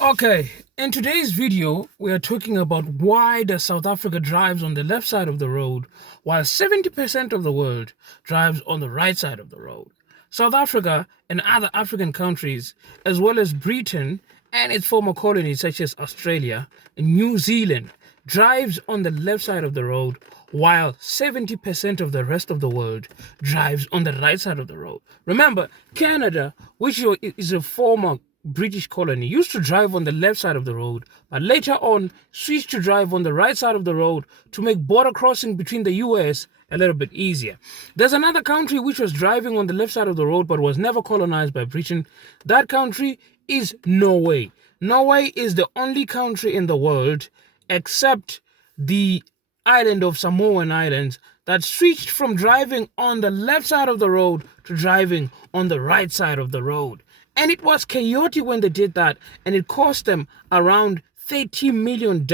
Okay, in today's video, we are talking about why does South Africa drives on the left side of the road while 70% of the world drives on the right side of the road. South Africa and other African countries, as well as Britain and its former colonies such as Australia and New Zealand, drives on the left side of the road while 70% of the rest of the world drives on the right side of the road. Remember, Canada, which is a former British colony, used to drive on the left side of the road, but later on switched to drive on the right side of the road to make border crossing between the US a little bit easier. There's another country which was driving on the left side of the road but was never colonized by Britain. That country is Norway. Norway is the only country in the world, except the island of Samoan Islands, that switched from driving on the left side of the road to driving on the right side of the road. And it was chaotic when they did that, and it cost them around $30 million.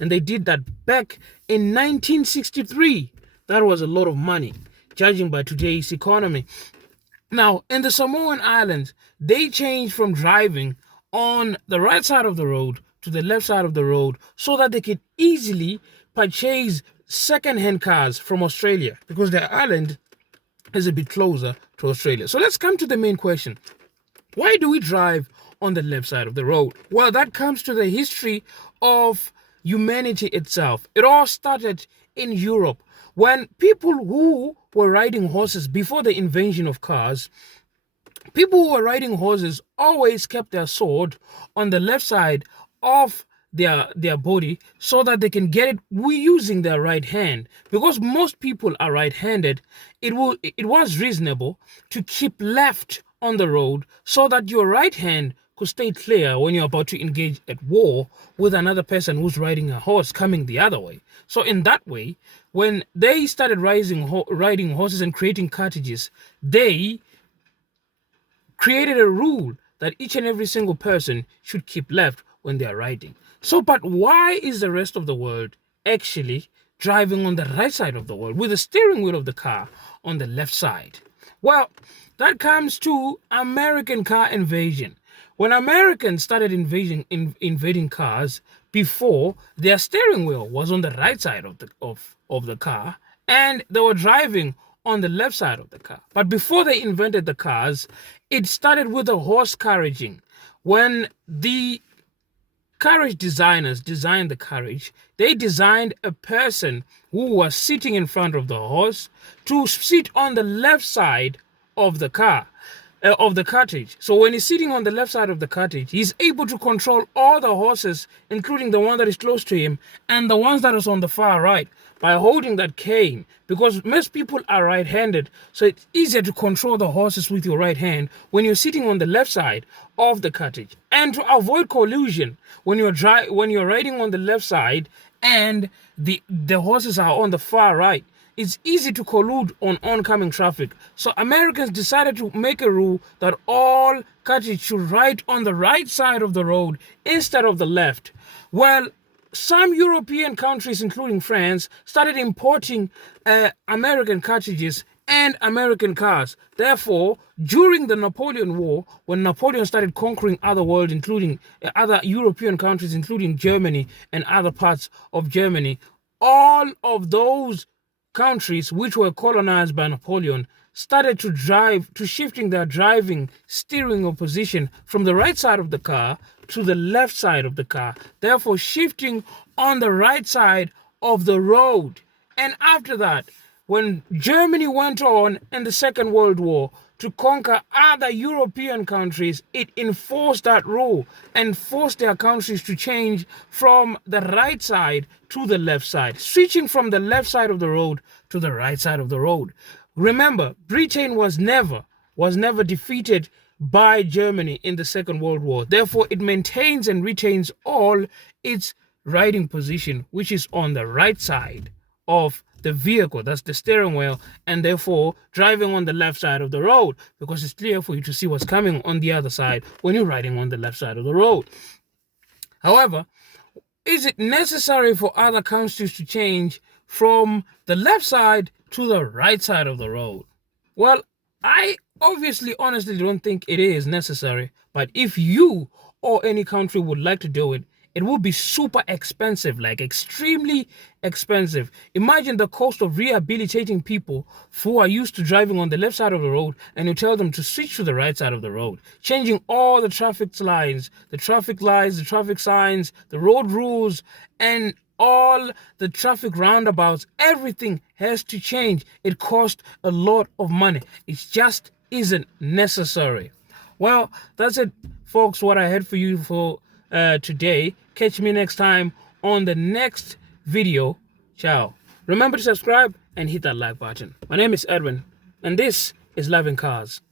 And they did that back in 1963. That was a lot of money, judging by today's economy. Now, in the Samoan Islands, they changed from driving on the right side of the road to the left side of the road so that they could easily purchase second-hand cars from Australia because their island is a bit closer to Australia. So let's come to the main question. Why do we drive on the left side of the road? Well, that comes to the history of humanity itself. It all started in Europe when people who were riding horses before the invention of cars, people who were riding horses always kept their sword on the left side of their body so that they can get it using their right hand. Because most people are right-handed, it was reasonable to keep left on the road so that your right hand could stay clear when you're about to engage at war with another person who's riding a horse coming the other way. So in that way, when they started riding horses and creating cartridges, they created a rule that each and every single person should keep left when they are riding. So, but why is the rest of the world actually driving on the right side of the world with the steering wheel of the car on the left side? Well, that comes to American car invasion. When Americans started invading cars, before, their steering wheel was on the right side of the car, and they were driving on the left side of the car. But before they invented the cars, it started with the horse carriaging. When the carriage designers designed the carriage, they designed a person who was sitting in front of the horse to sit on the left side of the car, of the carriage. So when he's sitting on the left side of the carriage, he's able to control all the horses, including the one that is close to him and the ones that is on the far right, by holding that cane, because most people are right-handed, so it's easier to control the horses with your right hand when you're sitting on the left side of the carriage. And to avoid collusion when you're riding on the left side and the horses are on the far right, it's easy to collude on oncoming traffic. So Americans decided to make a rule that all carriages should ride on the right side of the road instead of the left. Well, some European countries, including France, started importing American cartridges and American cars. Therefore, during the Napoleon War, when Napoleon started conquering other worlds, including other European countries, including Germany and other parts of Germany, all of those countries which were colonized by Napoleon started to shifting their driving steering or position from the right side of the car to the left side of the car, therefore shifting on the right side of the road. And after that, when Germany went on in the Second World War to conquer other European countries, it enforced that rule and forced their countries to change from the right side to the left side, switching from the left side of the road to the right side of the road. Remember, Britain was never defeated by Germany in the Second World War. Therefore, it maintains and retains all its riding position, which is on the right side of the vehicle, that's the steering wheel, and therefore driving on the left side of the road, because it's clear for you to see what's coming on the other side when you're riding on the left side of the road. However, is it necessary for other countries to change from the left side to the right side of the road? Well, I honestly don't think it is necessary. But if you or any country would like to do it, it will be super expensive, like extremely expensive. Imagine the cost of rehabilitating people who are used to driving on the left side of the road, and you tell them to switch to the right side of the road, changing all the traffic lines, the traffic lights, the traffic signs, the road rules, and all the traffic roundabouts. Everything has to change. It costs a lot of money. It just isn't necessary. Well, that's it, folks, what I had for you for today. Catch me next time on the next video. Ciao. Remember to subscribe and hit that like button. My name is Edwin, and this is Loving Cars.